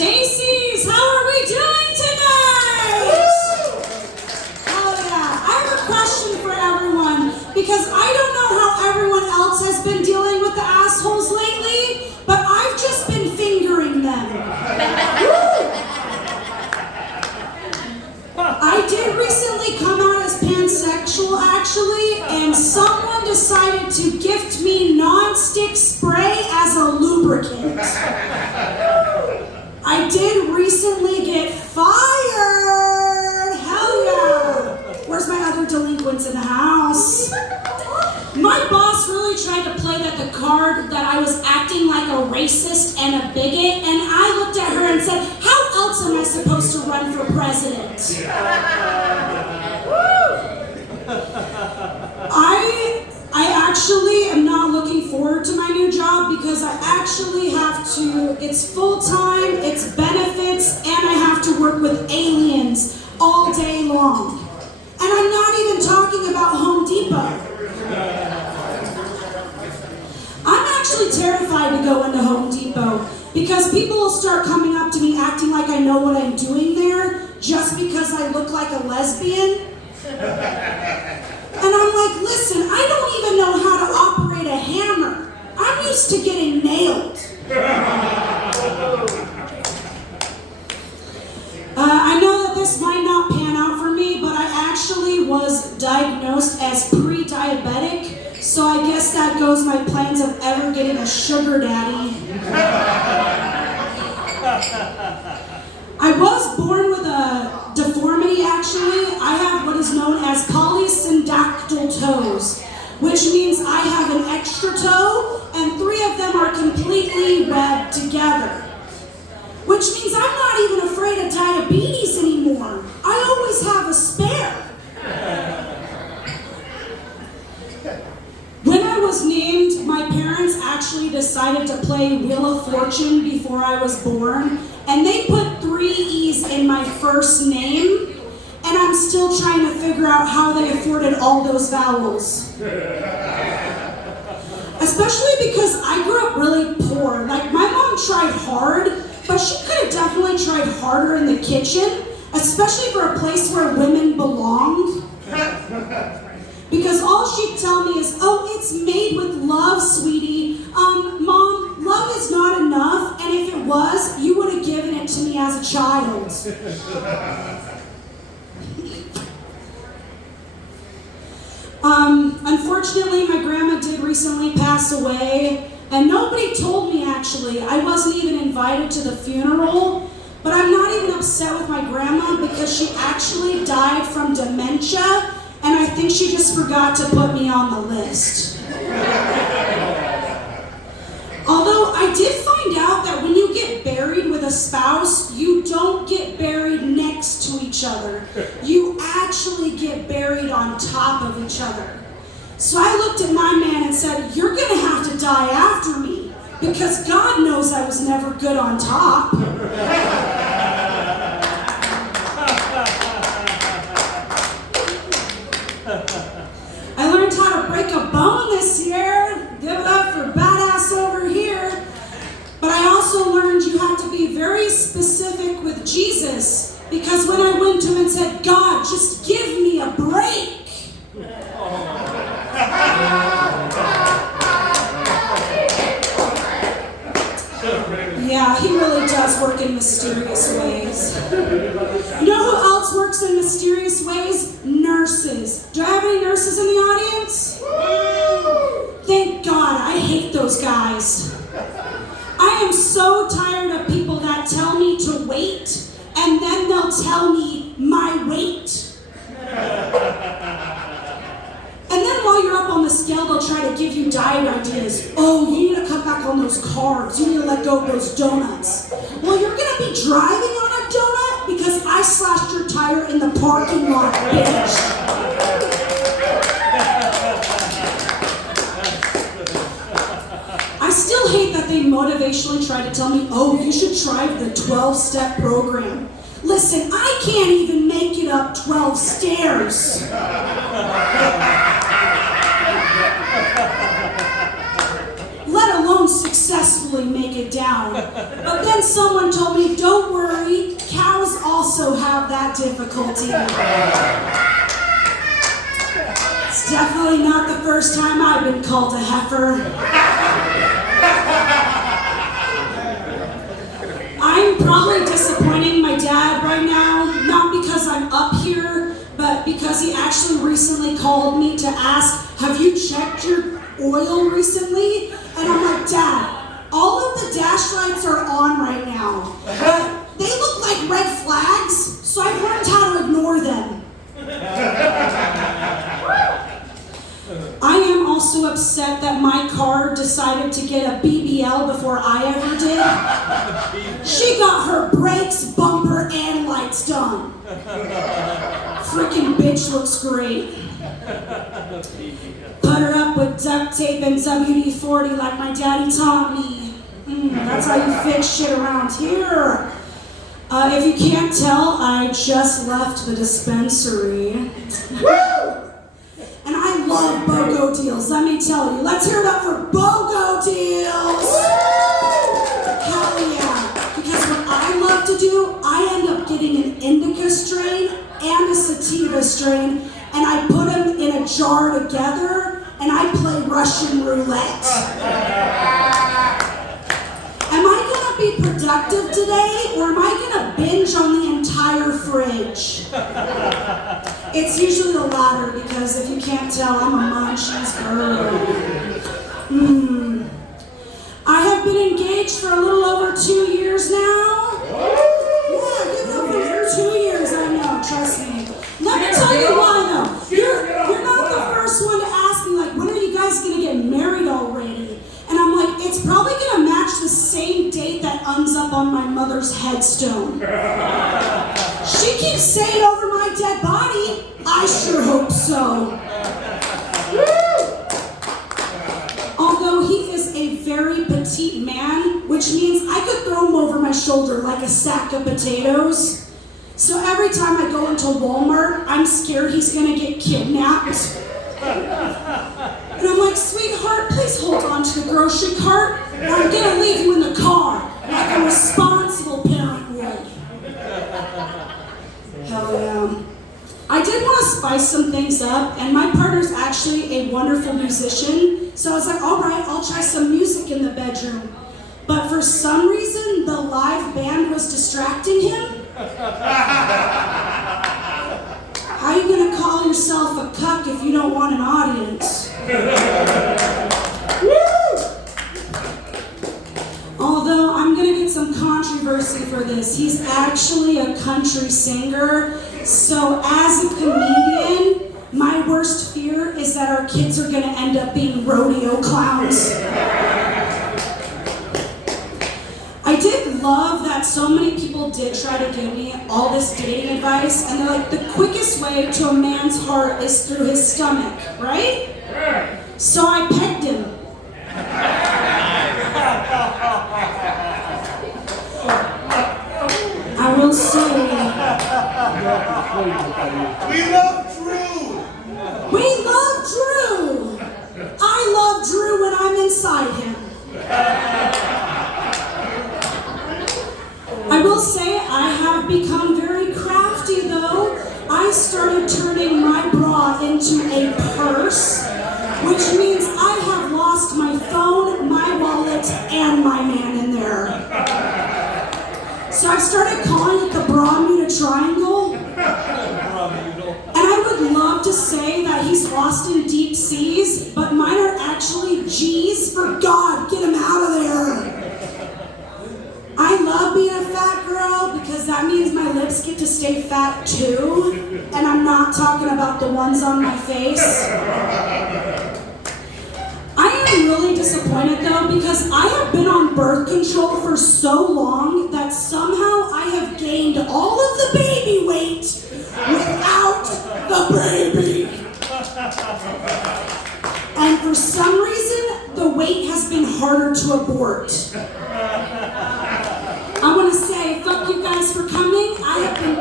Stacy's, how are we doing tonight? Oh yeah, I have a question for everyone because I don't know how everyone else has been dealing with the assholes lately, but I've just been fingering them. I did recently come out as pansexual actually, and someone decided to gift me non-stick spray as a lubricant. I did recently get fired! Hell yeah! Where's my other delinquents in the house? My boss really tried to play the card that I was acting like a racist and a bigot, and I looked at her and said, how else am I supposed to run for president? I actually am not looking forward to my new job because I actually have to, it's full-time, it's benefits, and I have to work with aliens all day long. And I'm not even talking about Home Depot. I'm actually terrified to go into Home Depot because people will start coming up to me acting like I know what I'm doing there just because I look like a lesbian. And I'm like, listen, I don't even know how to operate a hammer. I'm used to getting nailed. I know that this might not pan out for me, but I actually was diagnosed as pre-diabetic, so I guess that goes my plans of ever getting a sugar daddy. I was born with a deformity, actually. I have what is known as polysyndactyl toes, which means I have an extra toe, and 3 of them are completely webbed together. Which means I'm not even afraid of diabetes anymore. I always have a spare. When I was named, my parents actually decided to play Wheel of Fortune before I was born, and they put 3 E's in my first name, and I'm still trying to figure out how they afforded all those vowels. Especially because I grew up really poor. Like, my mom tried hard, but she could have definitely tried harder in the kitchen, especially for a place where women belonged. Because all she'd tell me is, oh, it's made with love, sweetie. Mom, love is not enough, and if it was, you would have given it to me as a child. Unfortunately, my grandma did recently pass away, and nobody told me, actually. I wasn't even invited to the funeral, but I'm not even upset with my grandma because she actually died from dementia, and I think she just forgot to put me on the list. Although I did find out that when you get buried with a spouse, you don't get buried next to each other. You actually get buried on top of each other. So I looked at my man and said, you're gonna have to die after me, because God knows I was never good on top. I learned how to break a bone this year. Give it up for badass over here. But I also learned you have to be very specific with Jesus, because when I went to him and said, God, just give me a break. Yeah, he really does work in mysterious ways. You know who else works in mysterious ways? Nurses. Do I have any nurses in the audience? Thank God, I hate those guys. I am so tired of people that tell me to wait, and then they'll tell me my weight. And then while you're up on the scale, they'll try to give you diet ideas. Oh, you need to cut back on those carbs. You need to let go of those donuts. Well, you're going to be driving on a donut because I slashed your tire in the parking lot, bitch. I still hate that they motivationally try to tell me, oh, you should try the 12-step program. Listen, I can't even make it up 12 stairs. Let alone successfully make it down. But then someone told me, don't worry, cows also have that difficulty. It's definitely not the first time I've been called a heifer. I'm probably disappointing my dad right now, not because I'm up here, but because he actually recently called me to ask, have you checked your oil recently? And I'm like, Dad, all of the dash lights are on right now, but they look like red flags, so I've learned how to ignore them. I am also upset that my car decided to get a BBL before I ever did. She got her brakes, bumper, and lights done. Freaking bitch looks great. Put her up with duct tape and WD-40 like my daddy taught me. That's how you fix shit around here. If you can't tell, I just left the dispensary. Woo! And I love BOGO deals, let me tell you. Let's hear it up for BOGO deals! Hell yeah. Because what I love to do, I end up getting an indica strain and a sativa strain, and I put them in a jar together, and I play Russian roulette. Am I gonna be productive today, or am I gonna binge on the entire fridge? It's usually the latter, because if you can't tell, I'm a munchies girl. I have been engaged for a little over 2 years now. Yeah, give it up for 2 years, I know, trust me. Let me tell you why though. You're not the first one to ask me, like, when are you guys gonna get married already? And I'm like, it's probably gonna match the same date that ends up on my mother's headstone. She keeps saying over my dead body, I sure hope so. Although he is a very petite man, which means I could throw him over my shoulder like a sack of potatoes. So every time I go into Walmart, I'm scared he's gonna get kidnapped. And I'm like, sweetheart, please hold on to the grocery cart, or I'm gonna leave you in the car, like a responsible parent would. Hell yeah. I did want to spice some things up, and my partner's actually a wonderful musician, so I was like, all right, I'll try some music in the bedroom. But for some reason, the live band was distracting him. How are you gonna call yourself a cuck if you don't want an audience? Woo! Although I'm gonna get some controversy for this. He's actually a country singer. So as a comedian, my worst fear is that our kids are gonna end up being rodeo clowns. I did love that so many people did try to give me all this dating advice, and they're like, the quickest way to a man's heart is through his stomach, right? So I pegged him. I will say, we love Drew! We love Drew! I love Drew when I'm inside him. I will say I have become very crafty though. I started turning my bra into a purse, which means I have lost my phone, my wallet, and my man in there. So I started calling it the Bermuda Triangle. And I would love to say that he's lost in deep seas, but mine are actually G's. For God, get him out of there. I love being a fat girl because that means my lips get to stay fat too. And I'm not talking about the ones on my face. I am really disappointed though because I have been on birth control for so long that somehow I have gained all of the baby weight without the baby. And for some reason, the weight has been harder to abort. I want to say, fuck you guys for coming. I have been